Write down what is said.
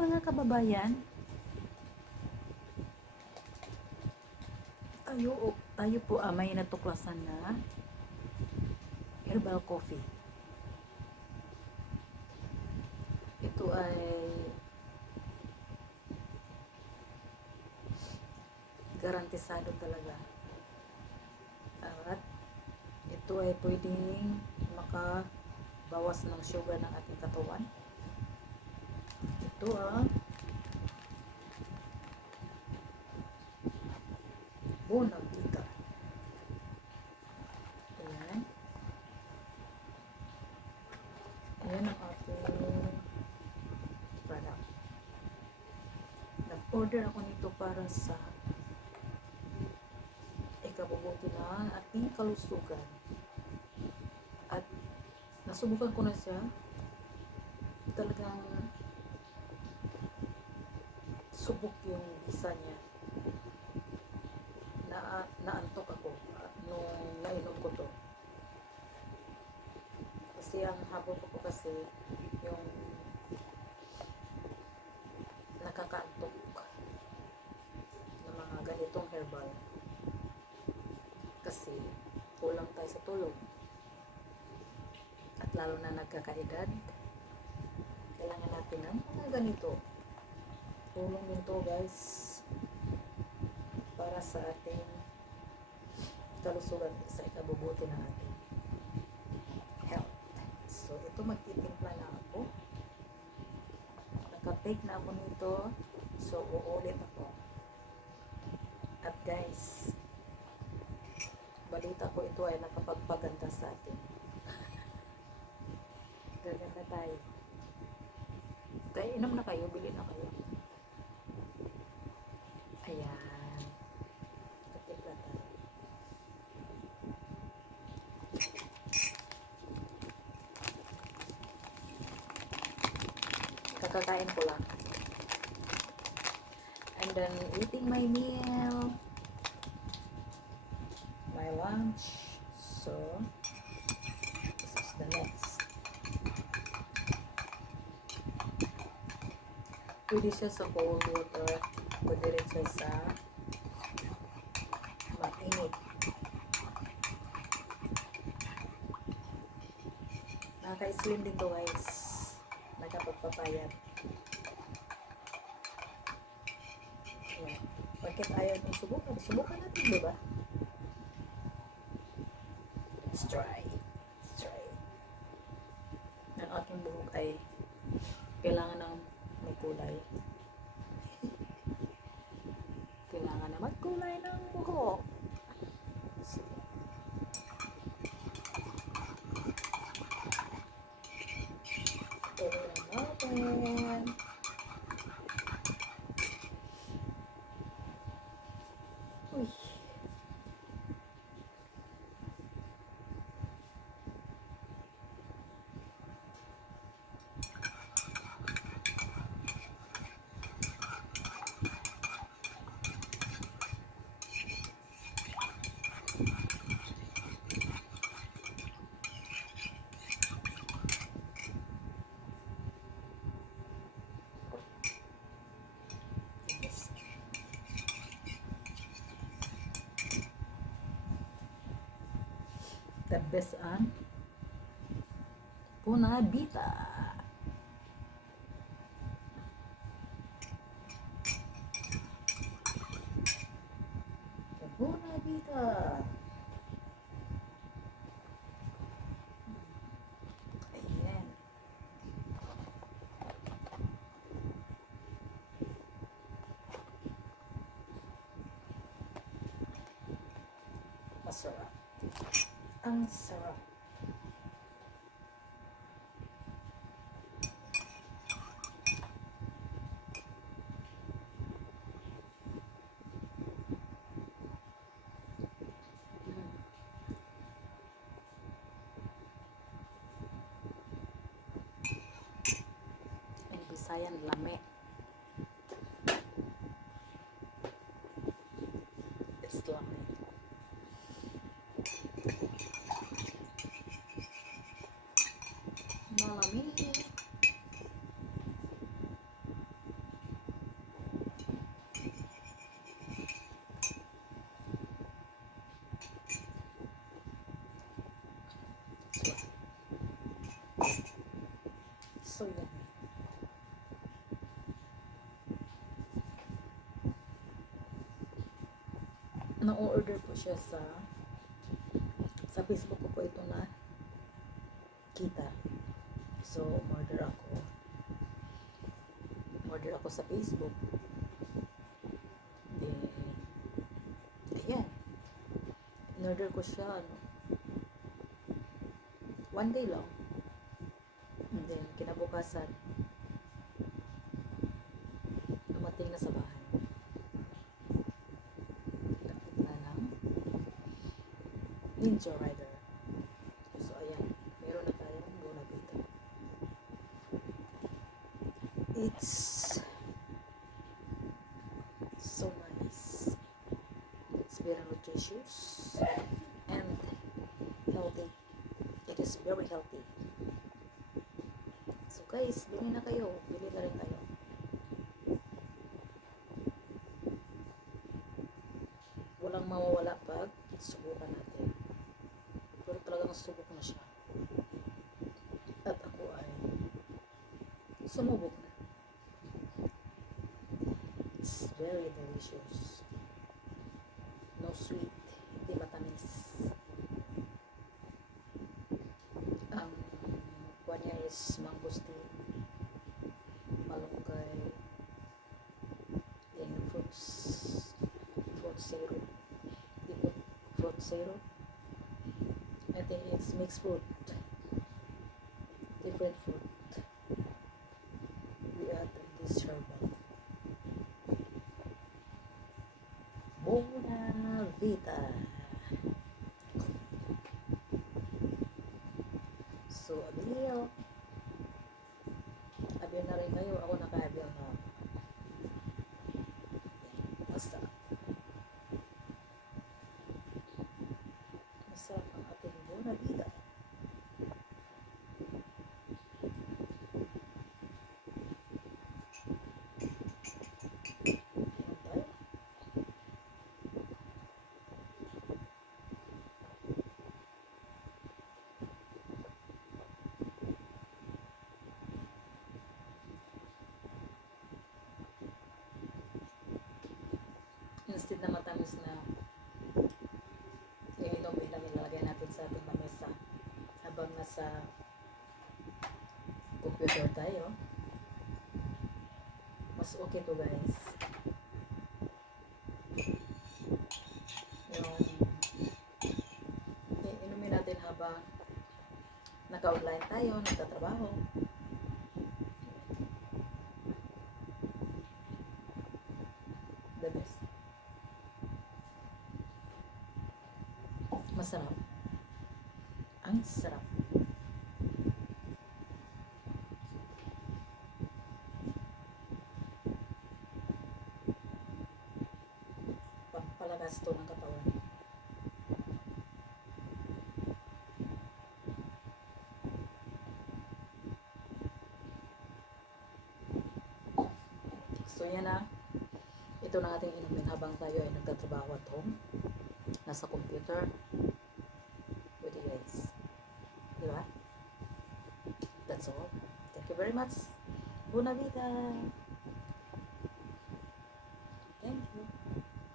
mga kababayan, tayo po may natuklasan na herbal coffee. Ito ay garantisado talaga. At ito ay pwedeng makabawas ng sugar ng ating katawan. Ito Bonavita. Ayan. Ayan ang ating product. Nag-order ako nito para sa ikabubuti ng ating kalusugan. At nasubukan ko na siya. Talagang subok yung bisa niya. Naantok ako nung nainom ko to. Kasi ang habol ko kasi yung nakakaantok ng mga ganitong herbal. Kasi kulang tayo sa tulog. At lalo na nagkakaedad, kailangan natin ng mga ganito. Tulong din to guys para sa ating kalusugan, sa ikabubuti ng ating health. So ito, magtitimpla na ako. Naka-take na ako nito. So uulit ako. At guys, balita ko ito ay nakapagpaganda sa atin. Gaganda tayo. Kaya inom na kayo, bili na kayo. Ayan. Katipla tayo. Kakakain ko lang. And then eating my meal. My lunch. So, this is the next. Pwede siya sa cold water. Pwede rin siya sa mainit. Nakaka-slim din to guys. Nakapagpapayat. Ayan. Bakit ayaw nyo subukan? Subukan natin, diba? Let's try. Let's try. Ang aking buhok ay kailangan ng may kulay. Kailangan na magkulay ng buhok. Natin. Uy. The best ang Bonavita. The Bonavita. Ayan. Masarap. Ang sarap. In Bisayan, lame. It's lame. Malamig. po siya sa Facebook ko po ito na kita. So, umorder ako sa Facebook. Then, ayan. In-order ko siya, one day lang. And then, kinabukasan, dumating na sa bahay. Lapit na ng Ninja Rider. So, ayan. Meron na tayong Bonavita. It's so nice. It's very nutritious and healthy. It is very healthy. So guys, bili na kayo. Bili na rin kayo. Walang mawawala pag subukan natin. Pero talagang subok na siya. At ako ay sumubok na. It's very delicious. No sweet. Hindi matamis. Ang kuha niya is mangosteen, malunggay, then fruit syrup. Fruit syrup. I think it's mixed fruit. Different fruit. We add this herbal. Bonavita. So, abil na rin kayo. Ako naka-abil na. Masarap. Masarap ang ating Bonavita. Instead na matamis na iinom, ilalagay natin sa ating lamesa habang nasa computer tayo. Mas okay to guys. Yung inumin natin habang naka-online tayo, nagtatrabaho. The best. Masarap. Ang sarap. Pampalakas to ng katawan. So yan na. Ito na ating inumin habang tayo ay nagtatrabaho at home. Nasa computer. With you guys. Diba? That's all. Thank you very much. Bonavita.